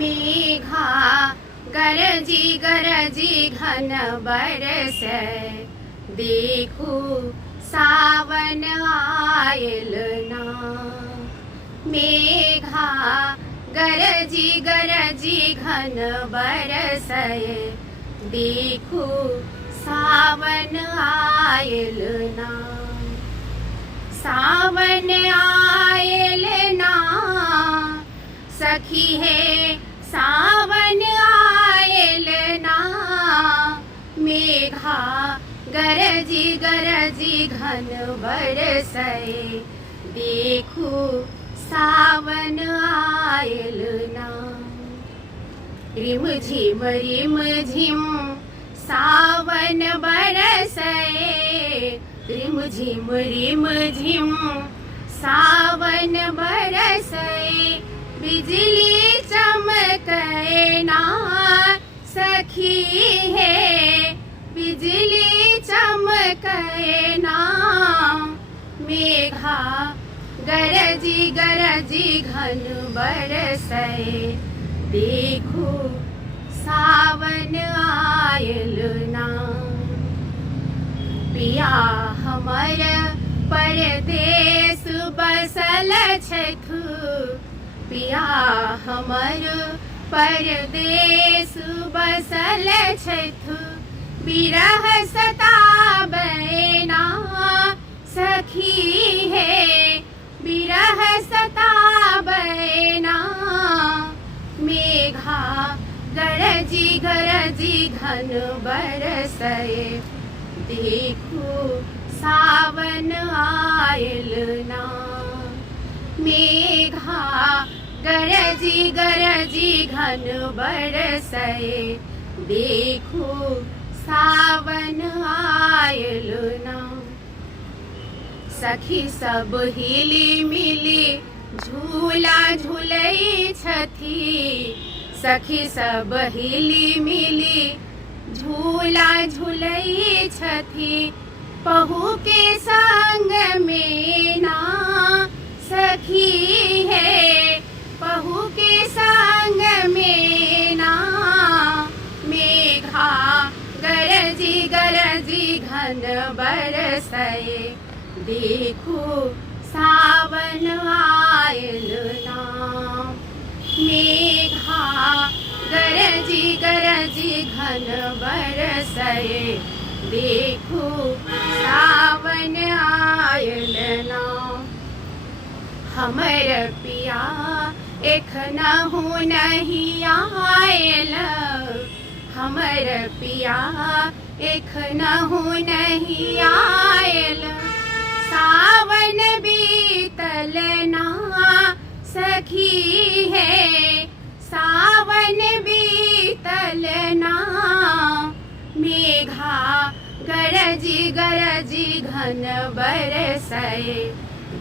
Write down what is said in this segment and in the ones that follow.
मेघा गरजी गरजी घन बरसै, देखू सावन आयल ना। मेघा गरजी गरजी घन बरसै, देखू सावन आयल ना। सावन आयल ना सखी है, सावन आयल ना। मेघा गरजी गरजी घन बरसै, देखू सावन आयल ना। रिम झिम सावन बरसै, रिम झिम सावन बरसै। बिजली चमकै ना सखी है, बिजली चमकै ना। मेघा गरजी गरजी घन बरसै, देखू सावन आयल ना। पिया हमर परदेस बसल छथु, पिया हमर परदेस बसल छथु। बिरह सताबै ना सखी है, बिरह सताबै ना। मेघा गरजी गरजी घन बरसै, देखू सावन आयल ना। मेघा गरजी गरजी घन बरसै, देखू सावन आयल ना। सखी सब हिली मिली झूला झूलै छथि, सखी सब हिली मिली झूला झूलै छथि। पहू के संग में ना सखी है, पहू के संग में ना। मेघा गरजी गरजी घन बरसै, देखू सावन आयल ना। मेघा गरजी गरजी घन बरसै, देखू सावन आयल ना। हमर पिया एखनहु नहीं आयल, हमर पिया एखनहु नहीं आयल। सावन बीतल ना सखी है, सावन बीतल ना। मेघा गरजी गरजी घन बरसै,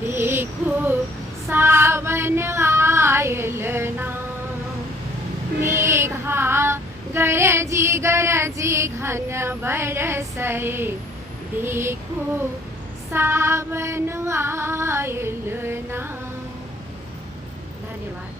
देखू सावन आयल ना। मेघा गरजी गरजी घन बरसै, देखू सावन आयल ना। धन्यवाद।